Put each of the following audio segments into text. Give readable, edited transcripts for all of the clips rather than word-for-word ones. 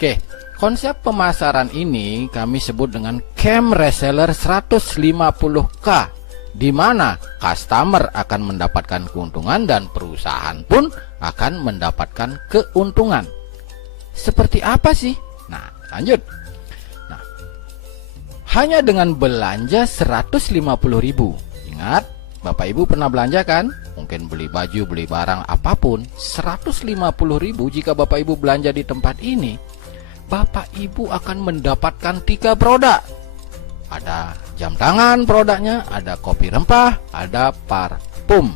Oke, konsep pemasaran ini kami sebut dengan camp reseller 150K, di mana customer akan mendapatkan keuntungan dan perusahaan pun akan mendapatkan keuntungan. Seperti apa sih? Nah, lanjut. Nah, hanya dengan belanja 150.000. Ingat, Bapak Ibu pernah belanja kan? Mungkin beli baju, beli barang apapun. 150.000 jika Bapak Ibu belanja di tempat ini, Bapak Ibu akan mendapatkan 3 produk. Ada jam tangan produknya, ada kopi rempah, ada parfum.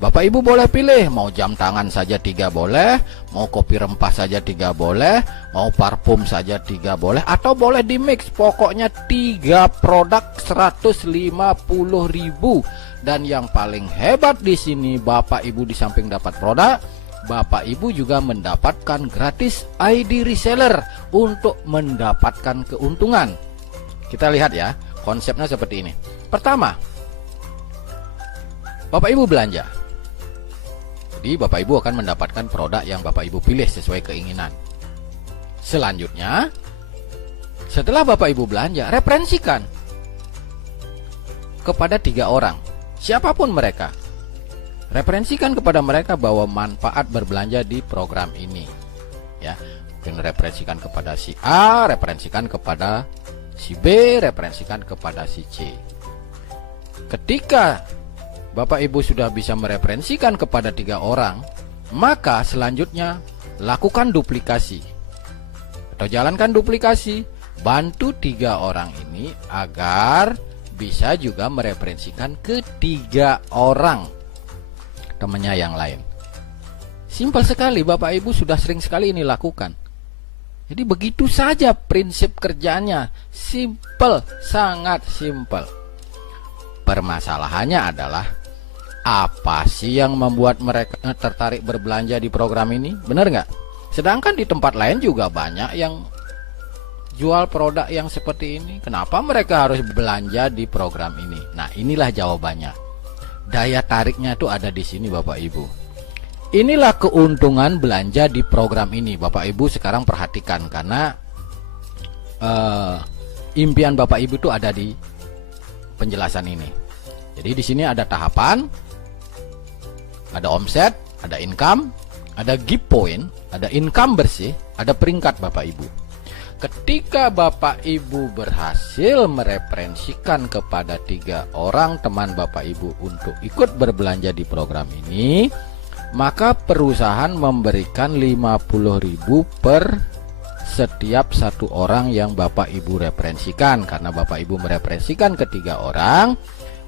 Bapak Ibu boleh pilih, mau jam tangan saja 3 boleh, mau kopi rempah saja 3 boleh, mau parfum saja 3 boleh, atau boleh di mix. Pokoknya 3 produk 150.000. Dan yang paling hebat di sini, Bapak Ibu di samping dapat produk, Bapak Ibu juga mendapatkan gratis ID reseller untuk mendapatkan keuntungan. Kita lihat ya, konsepnya seperti ini. Pertama, Bapak Ibu belanja. Jadi Bapak Ibu akan mendapatkan produk yang Bapak Ibu pilih sesuai keinginan. Selanjutnya, setelah Bapak Ibu belanja, referensikan kepada 3 orang, siapapun mereka. Referensikan kepada mereka bahwa manfaat berbelanja di program ini. Ya, mungkin referensikan kepada si A, referensikan kepada si B, referensikan kepada si C. Ketika Bapak Ibu sudah bisa mereferensikan kepada 3 orang, maka selanjutnya lakukan duplikasi atau jalankan duplikasi. Bantu 3 orang ini agar bisa juga mereferensikan ke 3 orang temannya yang lain. Simpel sekali, Bapak Ibu sudah sering sekali ini lakukan. Jadi begitu saja prinsip kerjanya. Simpel, sangat simpel. Permasalahannya adalah, apa sih yang membuat mereka tertarik berbelanja di program ini? Benar nggak? Sedangkan di tempat lain juga banyak yang jual produk yang seperti ini. Kenapa mereka harus belanja di program ini? Nah, inilah jawabannya. Daya tariknya itu ada di sini, Bapak Ibu. Inilah keuntungan belanja di program ini. Bapak Ibu sekarang perhatikan, karena impian Bapak Ibu itu ada di penjelasan ini. Jadi di sini ada tahapan, ada omset, ada income, ada gift point, ada income bersih, ada peringkat Bapak Ibu. Ketika Bapak Ibu berhasil mereferensikan kepada 3 orang teman Bapak Ibu untuk ikut berbelanja di program ini, maka perusahaan memberikan 50.000 per setiap 1 orang yang Bapak Ibu referensikan. Karena Bapak Ibu mereferensikan ke 3 orang,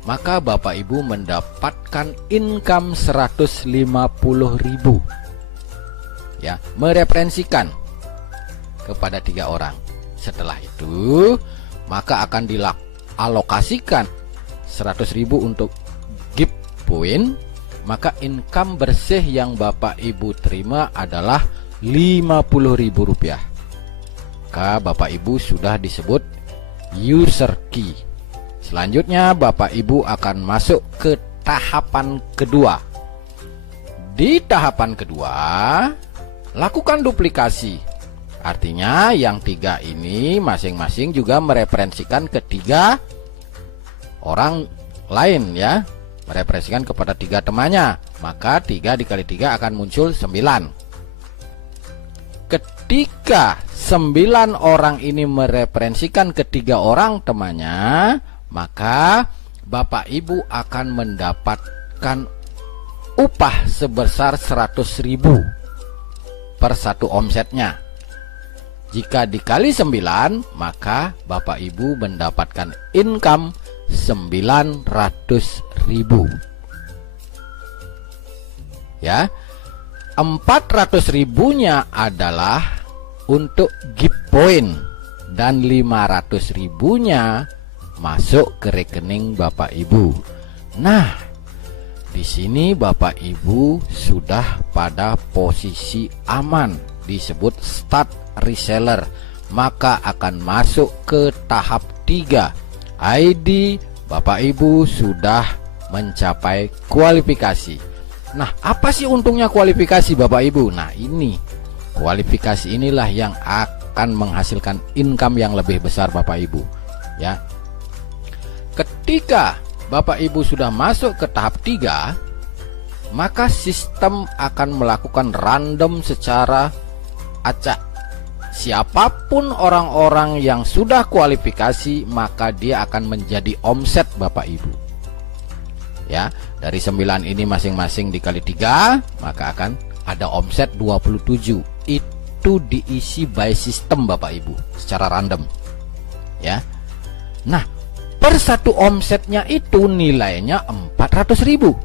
maka Bapak Ibu mendapatkan income 150.000. Ya, mereferensikan kepada 3 orang. Setelah itu, maka akan dialokasikan 100.000 untuk gift point. Maka income bersih yang Bapak Ibu terima adalah 50.000 rupiah. Maka Bapak Ibu sudah disebut user key. Selanjutnya Bapak Ibu akan masuk ke tahapan kedua. Di tahapan kedua, lakukan duplikasi. Artinya yang 3 ini masing-masing juga mereferensikan ke 3 orang lain, ya, mereferensikan kepada 3 temannya. Maka 3 dikali 3 akan muncul 9. Ketika 9 orang ini mereferensikan ke 3 orang temannya, maka Bapak Ibu akan mendapatkan upah sebesar 100.000 per 1 omsetnya. Jika dikali 9, maka Bapak Ibu mendapatkan income 900.000. Ya, 400.000-nya adalah untuk gift point dan 500.000-nya masuk ke rekening Bapak Ibu. Nah, di sini Bapak Ibu sudah pada posisi aman, disebut start reseller, maka akan masuk ke tahap 3. ID Bapak Ibu sudah mencapai kualifikasi. Nah, apa sih untungnya kualifikasi Bapak Ibu? Nah, ini Kualifikasi inilah yang akan menghasilkan income yang lebih besar Bapak Ibu, ya. Ketika Bapak Ibu sudah masuk ke tahap 3, maka sistem akan melakukan random secara acak. Siapapun orang-orang yang sudah kualifikasi, maka dia akan menjadi omset Bapak Ibu. Ya, dari 9 ini masing-masing dikali 3, maka akan ada omset 27. Itu diisi by system Bapak Ibu secara random. Ya. Nah, per satu omsetnya itu nilainya 400.000.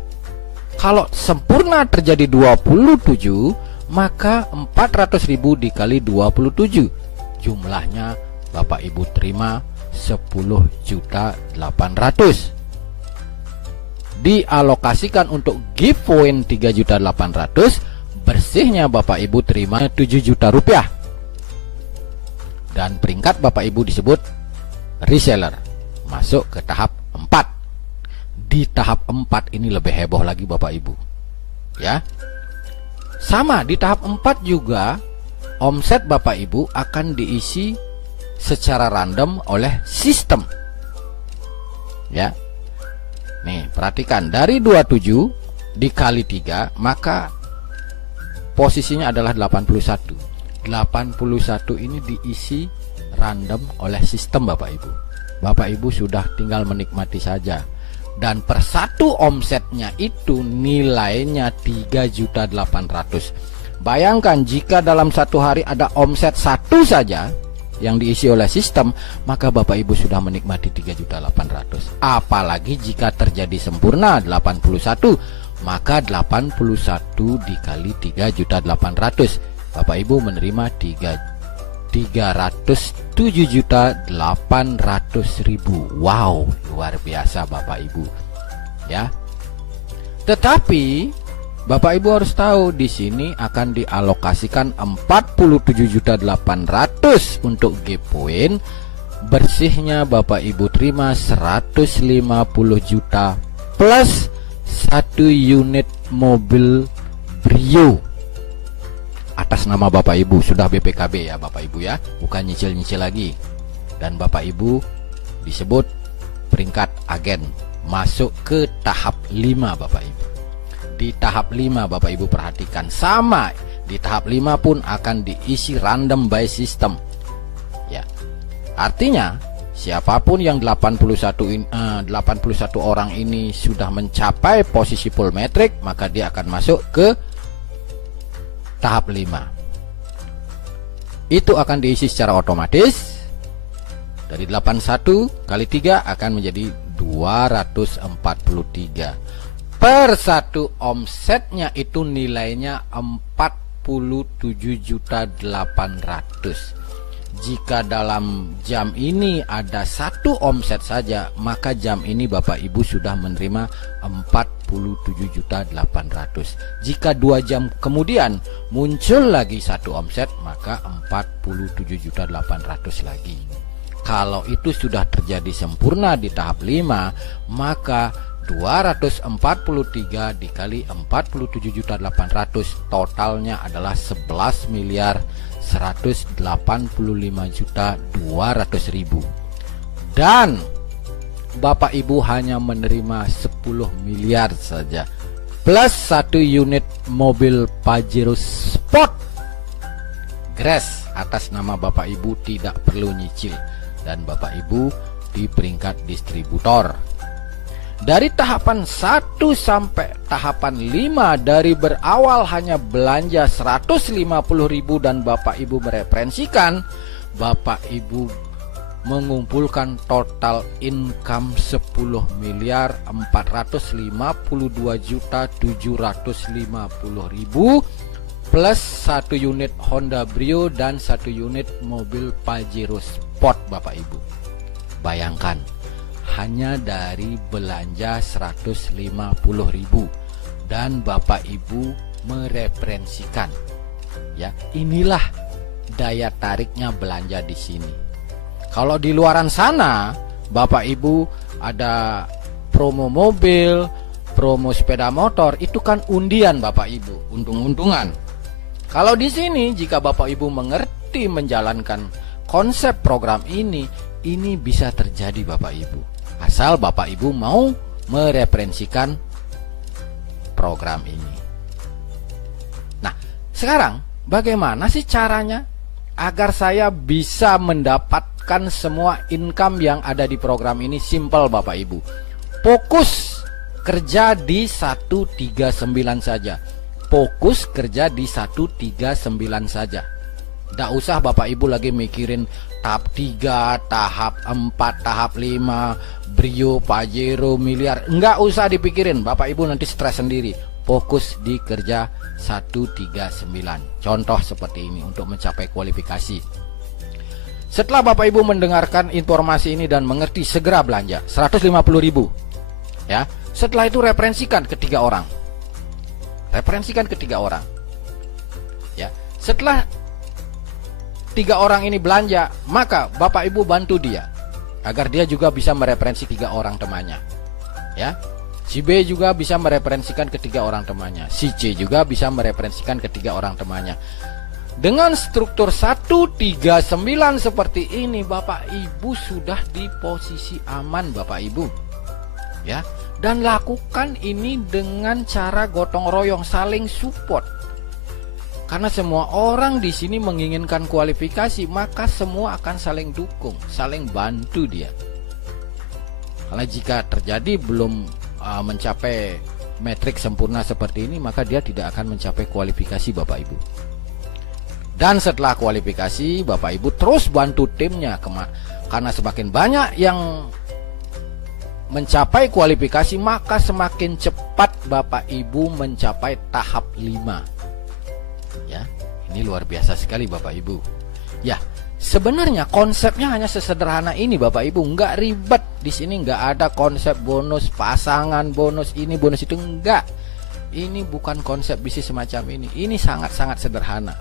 Kalau sempurna terjadi 27, maka 400.000 dikali 27, jumlahnya Bapak Ibu terima 10.800.000. Dialokasikan untuk giveaway 3.800.000, bersihnya Bapak Ibu terima 7 juta rupiah. Dan peringkat Bapak Ibu disebut reseller, masuk ke tahap 4. Di tahap 4 ini lebih heboh lagi Bapak Ibu, ya. Sama, di tahap 4 juga omset Bapak Ibu akan diisi secara random oleh sistem. Ya. Nih, perhatikan, dari 27 dikali 3, maka posisinya adalah 81. 81 ini diisi random oleh sistem Bapak Ibu. Bapak Ibu sudah tinggal menikmati saja. Dan per satu omsetnya itu nilainya 3.800.000. Bayangkan jika dalam satu hari ada omset 1 saja yang diisi oleh sistem, maka Bapak Ibu sudah menikmati 3.800.000. Apalagi jika terjadi sempurna 81, maka 81 dikali 3.800.000. Bapak Ibu menerima 307.800.000. Wow, luar biasa Bapak Ibu, ya. Tetapi Bapak Ibu harus tahu, di sini akan dialokasikan 47.800.000 untuk giveaway. Bersihnya Bapak Ibu terima 150 juta plus 1 unit mobil Brio atas nama Bapak Ibu. Sudah BPKB ya Bapak Ibu, ya, bukan nyicil-nyicil lagi. Dan Bapak Ibu disebut peringkat agen, masuk ke tahap 5 Bapak Ibu. Di tahap 5 Bapak Ibu perhatikan, sama, di tahap 5 pun akan diisi random by system, ya. Artinya siapapun yang 81 orang ini sudah mencapai posisi full metric, maka dia akan masuk ke tahap 5. Itu akan diisi secara otomatis. Dari 81 kali 3 akan menjadi 243. Per satu omsetnya itu nilainya 47.800.000. Jika dalam jam ini ada 1 omset saja, maka jam ini Bapak Ibu sudah menerima 47.800.000. Jika 2 jam kemudian muncul lagi 1 omset, maka 47.800.000 lagi. Kalau itu sudah terjadi sempurna di tahap 5, maka 243 dikali 47.800.000, totalnya adalah 11.185.200.000. Dan Bapak Ibu hanya menerima 10 miliar saja, plus 1 unit mobil Pajero Sport Grass atas nama Bapak Ibu, tidak perlu nyicil. Dan Bapak Ibu di peringkat distributor. Dari tahapan 1 sampai tahapan 5, dari berawal hanya belanja 150.000 dan Bapak Ibu mereferensikan, Bapak Ibu mengumpulkan total income 10.452.750.000 plus 1 unit Honda Brio dan 1 unit mobil Pajero Sport Bapak Ibu. Bayangkan, hanya dari belanja 150.000 dan Bapak Ibu mereferensikan, ya. Inilah daya tariknya belanja di sini. Kalau di luaran sana Bapak Ibu ada promo mobil, promo sepeda motor, itu kan undian Bapak Ibu, untung-untungan. Kalau di sini jika Bapak Ibu mengerti menjalankan konsep program ini bisa terjadi Bapak Ibu. Asal Bapak Ibu mau mereferensikan program ini. Nah, sekarang bagaimana sih caranya agar saya bisa mendapatkan semua income yang ada di program ini? Simple Bapak Ibu. Fokus kerja di 139 saja. Fokus kerja di 139 saja. Tidak usah Bapak Ibu lagi mikirin tahap 3, tahap 4, tahap 5, Brio, Pajero, miliar. Enggak usah dipikirin, Bapak Ibu nanti stres sendiri. Fokus di kerja 139. Contoh seperti ini untuk mencapai kualifikasi. Setelah Bapak Ibu mendengarkan informasi ini dan mengerti, segera belanja 150.000. Ya. Setelah itu referensikan ke 3 orang. Referensikan ke 3 orang. Ya. Setelah 3 orang ini belanja, maka Bapak Ibu bantu dia agar dia juga bisa mereferensi 3 orang temannya. Ya. Si B juga bisa mereferensikan ke 3 orang temannya. Si C juga bisa mereferensikan ke 3 orang temannya. Dengan struktur 139 seperti ini, Bapak Ibu sudah di posisi aman Bapak Ibu. Ya. Dan lakukan ini dengan cara gotong royong, saling support. Karena semua orang di sini menginginkan kualifikasi, maka semua akan saling dukung, saling bantu dia. Karena jika terjadi belum mencapai metrik sempurna seperti ini, maka dia tidak akan mencapai kualifikasi Bapak Ibu. Dan setelah kualifikasi, Bapak Ibu terus bantu timnya, karena semakin banyak yang mencapai kualifikasi, maka semakin cepat Bapak Ibu mencapai tahap 5. Ya, ini luar biasa sekali Bapak Ibu. Ya, sebenarnya konsepnya hanya sesederhana ini Bapak Ibu, nggak ribet. Di sini nggak ada konsep bonus pasangan, bonus ini, bonus itu, enggak. Ini bukan konsep bisnis semacam ini. Ini sangat-sangat sederhana.